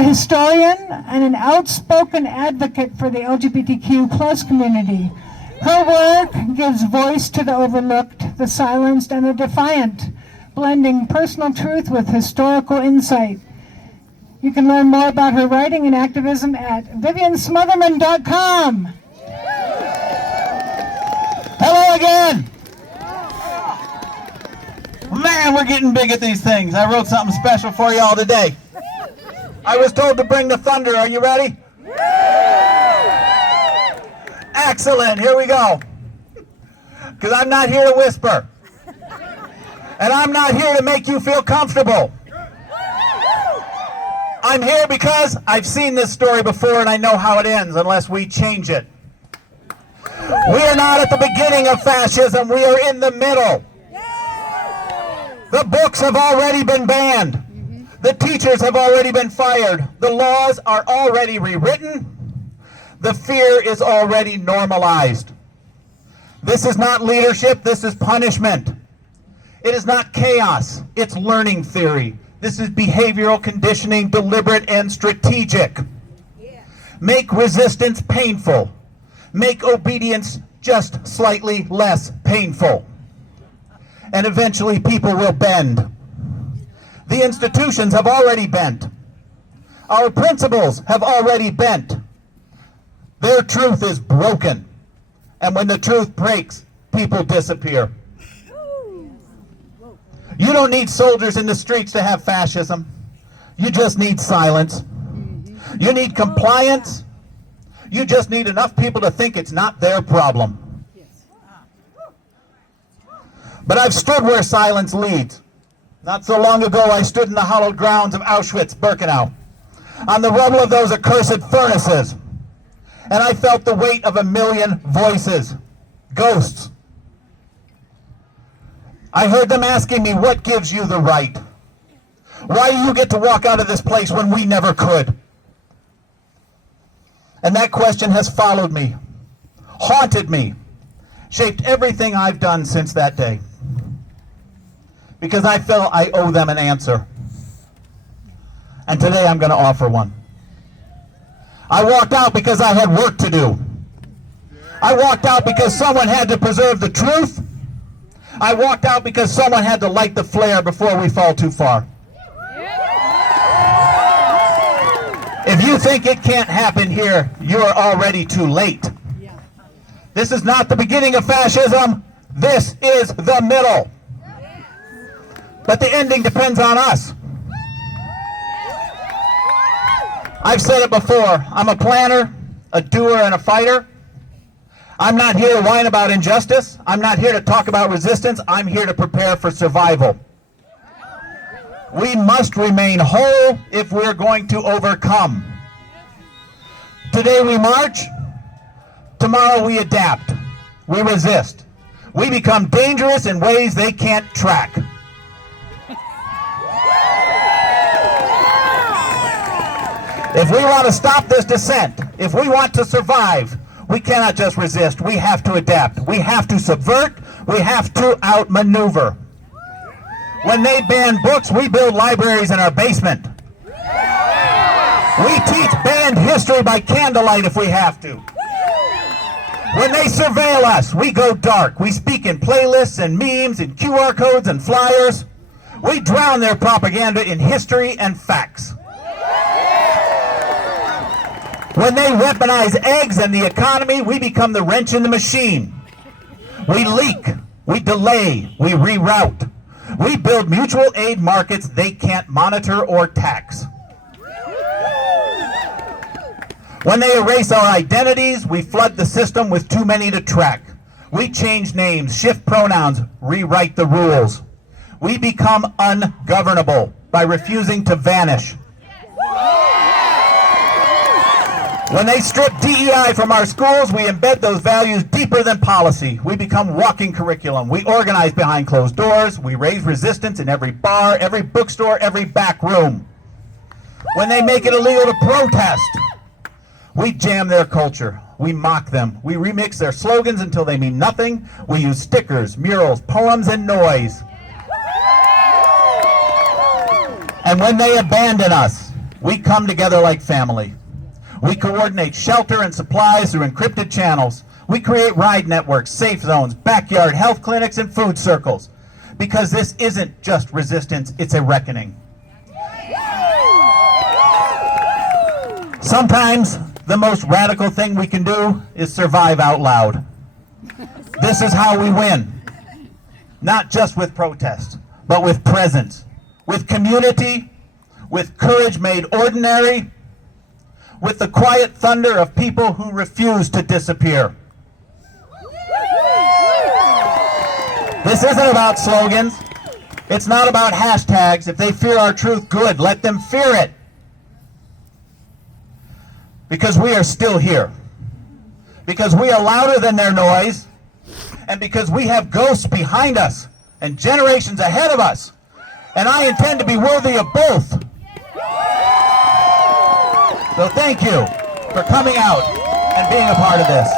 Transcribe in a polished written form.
a historian and an outspoken advocate for the LGBTQ plus community. Her work gives voice to the overlooked, the silenced, and the defiant, blending personal truth with historical insight. You can learn more about her writing and activism at viviansmotherman.com. Hello again. Man, we're getting big at these things. I wrote something special for y'all today. I was told to bring the thunder. Are you ready? Excellent. Here we go. Because I'm not here to whisper. And I'm not here to make you feel comfortable. I'm here because I've seen this story before and I know how it ends unless we change it. We are not at the beginning of fascism. We are in the middle. The books have already been banned. The teachers have already been fired. The laws are already rewritten. The fear is already normalized. This is not leadership. This is punishment. It is not chaos. It's learning theory. This is behavioral conditioning, deliberate and strategic. Make resistance painful. Make obedience just slightly less painful. And eventually people will bend. The institutions have already bent. Our principles have already bent. Their truth is broken. And when the truth breaks, people disappear. You don't need soldiers in the streets to have fascism. You just need silence. You need compliance. You just need enough people to think it's not their problem. But I've stood where silence leads. Not so long ago, I stood in the hallowed grounds of Auschwitz-Birkenau, on the rubble of those accursed furnaces, and I felt the weight of 1,000,000 voices, ghosts. I heard them asking me, what gives you the right? Why do you get to walk out of this place when we never could? And that question has followed me, haunted me, shaped everything I've done since that day. Because I felt I owe them an answer. And today I'm going to offer one. I walked out because I had work to do. I walked out because someone had to preserve the truth. I walked out because someone had to light the flare before we fall too far. If you think it can't happen here, you're already too late. This is not the beginning of fascism. This is the middle. But the ending depends on us. I've said it before. I'm a planner, a doer, and a fighter. I'm not here to whine about injustice. I'm not here to talk about resistance. I'm here to prepare for survival. We must remain whole if we're going to overcome. Today we march. Tomorrow we adapt. We resist. We become dangerous in ways they can't track. If we want to stop this descent, if we want to survive, we cannot just resist. We have to adapt. We have to subvert. We have to outmaneuver. When they ban books, we build libraries in our basement. We teach banned history by candlelight if we have to. When they surveil us, we go dark. We speak in playlists and memes and QR codes and flyers. We drown their propaganda in history and facts. When they weaponize eggs and the economy, we become the wrench in the machine. We leak, we delay, we reroute. We build mutual aid markets they can't monitor or tax. When they erase our identities, we flood the system with too many to track. We change names, shift pronouns, rewrite the rules. We become ungovernable by refusing to vanish. When they strip DEI from our schools, we embed those values deeper than policy. We become walking curriculum. We organize behind closed doors. We raise resistance in every bar, every bookstore, every back room. When they make it illegal to protest, we jam their culture. We mock them. We remix their slogans until they mean nothing. We use stickers, murals, poems, and noise. And when they abandon us, We come together like family. We coordinate shelter and supplies through encrypted channels. We create ride networks, safe zones, backyard health clinics, and food circles. Because this isn't just resistance, it's a reckoning. Sometimes the most radical thing we can do is survive out loud. This is how we win. Not just with protest, but with presence, with community, with courage made ordinary, with the quiet thunder of people who refuse to disappear. This isn't about slogans. It's not about hashtags. If they fear our truth, good. Let them fear it. Because we are still here. Because we are louder than their noise. And because we have ghosts behind us and generations ahead of us. And I intend to be worthy of both. So thank you for coming out and being a part of this.